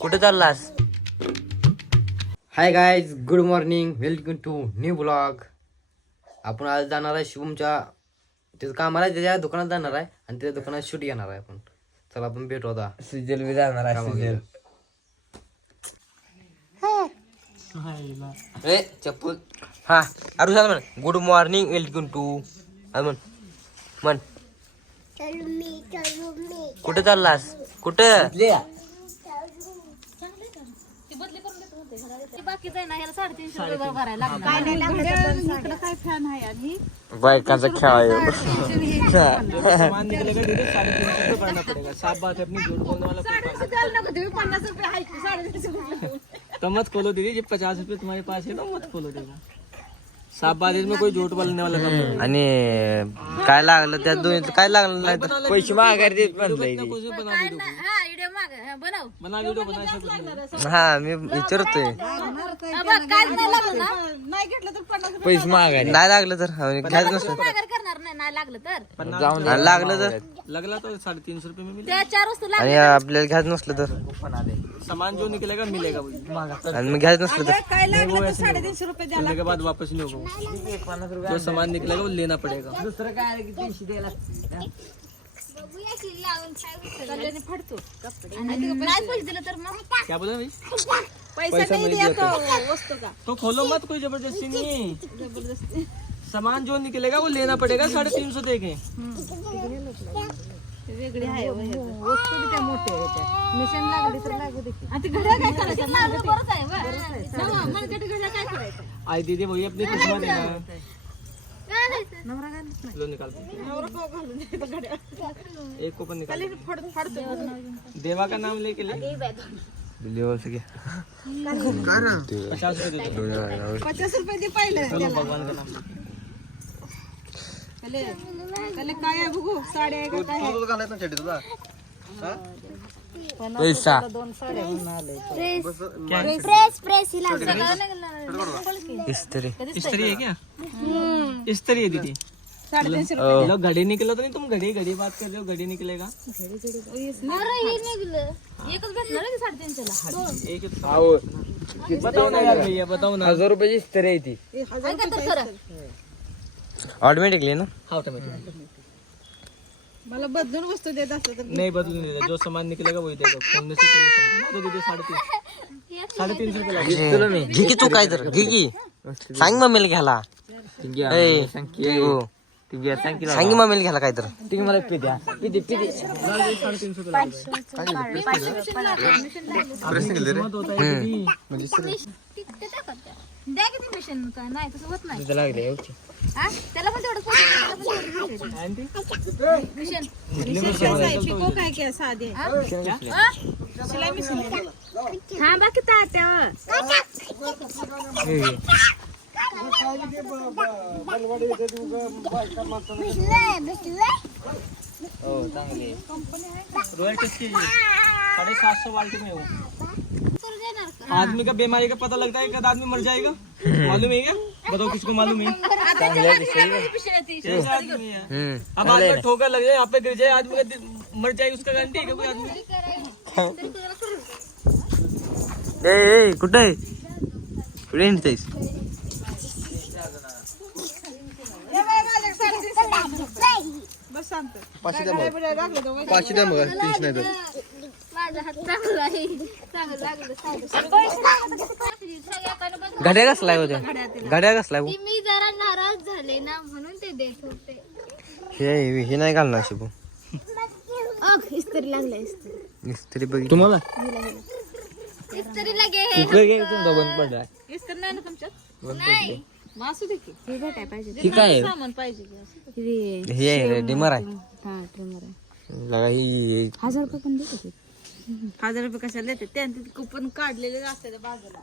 कुठे चाललास? Hi guys, good morning, welcome to new blog. आपण आज जाणार आहे शुभमच्या त्याचं कामाला, त्याच्या दुकानात जाणार आहे आणि त्या दुकानात शूट घेणार आहे आपण. चला आपण भेटू आता. सिजल बी जाणार आहे. सिजल ए चप्पल. हा अरू चाल म्हण. गुड मॉर्निंग, वेलकम टू म्हण म्हण. कुठे चाललास? कुठं? बायकांचा खेळ आहे. तो मत खोलो दीदी, जब 50 रुपये तुम्हारे पास है ना मत खोलो देगा. साफ बात में कोई झूठ बोलने वाला काम नहीं. आणि काय लागलं त्या दोन्ही काय लागलं नाही तर पैसे मागायला देत म्हणलंय बना वीडियो बना वीडियो. हा मी विचारतोय. पैसे मागायला नाही लागलं तर घ्यायचं नसतं. लागलं आणि लागलं तर लगला तो 350 रुपये में मिले. त्या 4 वस्तू आणि आपल्याला घ्यायचं नसलं तर सामान जो निकलेगा मिलेगा. आणि मग घ्यायचं नसलं तर काय लागलं तर 350 रुपये द्या. मिलने के बाद वापस नहीं होगा. जो सामान निकलेगा वो लेना पड़ेगा. दुसरं काय पैसे द्यायला कल्याणी फडतो आणि नाही पैसे दिले तर मग क्या बोला भाई? पैसा नहीं दिया तो वस्तू का तो खोलो मत, कोई जबरदस्ती नहीं. जबरदस्ती सामान जो निकलेगा वो लेना पड़ेगा. 350 देके वेगळी आहे वस्तू बी त्या मोठ्या आहेत. मिशन लागली तर लागू दे. आणि ती घड्याळ काय करायचं? लागलं बरंच आहे बरं. मनगटी घड्याळ काय करायचं? आई दीदी वही अपनी चश्मा देना. नवरा घालत लो निकाल. नवरा को घालून द्यायचं घड्याळ. एक को निकाल. फडतो देवा का नाम लेके ले. 50 रुपये 50 रुपये दे दो. 50 रुपये दे पाहिलं चलो भगवान का नाम. कले काय आहे बघू? साड्या आहे का काय आहे? पैसा दोन साड्या घेऊन आले. इस्त्री इस्त्री है क्या? इस्त्री है दीदी. 350 लोग घड़ी निकला तो नहीं, तुम घड़ी बात कर रहे हो. घड़ी निकलेगा एकच भेटणार आहे 350 ला. एक. बताओ ना यार भैया, बताओ ना. 1000 रुपयाची इस्त्री आहे ती. ऐका तर खरं. ऑटोमॅटिकली ना. हाँ ऑटोमेटिक. मला बदलून वस्तू देत असलं तर नहीं बदल नहीं देगा. जो सामान निकलेगा वही देगा. खोलने से पहले तो दीदी 350 रुपये लगे. तुला मी घे की तू काय तर घे की. सांग मम्मीला घ्यायला. ए, हो. सांग की मम्मीला घ्यायला काय तर. ठीक मला पी द्या. पी दे 350 रुपये द्या किती मिशन काय नाही तसं होत नाही. लागले हा त्याला पण तेवढं मिशन. पिको काय काय साधे शिलाई मिशन. हा बाकी तात्या हो चांगले. रॉयल टेस्ट की 750 बाल्टी में हो. आदमी का बीमारी का पता लगता है कब आदमी मर जाएगा. मालूम है क्या? बताओ किसको मालूम है? कैसा आदमी है? अब आदमी ठोकर लग जाए, यहाँ पे गिर जाए, आदमी का मर जाए, उसका गारंटी है क्या कोई आदमी? ए कुठे कुठे निघतेस? बस सांगतो. 500 द्या मग. 300 नाही तर. माझा हात चांगला आहे. चांगलं लागलं. घड्या कसलाय होते? घड्या कसलाय? मी जरा नाराज झाले ना म्हणून ते देत होते. हे नाही घालणार शिबू. इस्त्री लागले. इस्त्री बघ तुम्हाला इस्त्रीला घे. तुमचा बंद पडला. इस्त्री नाही ना तुमच्यात? नाही मासू दे की. हे भेटाय पाहिजे. ठीक आहे. सामान पाहिजे की. हे डिमर आहे. हा ट्रिमर आहे. लगा ही 1000 रुपये पण देते. 1000 रुपये कशाला देते? त्यांचे कुपन काढलेले असते त्या बाजूला.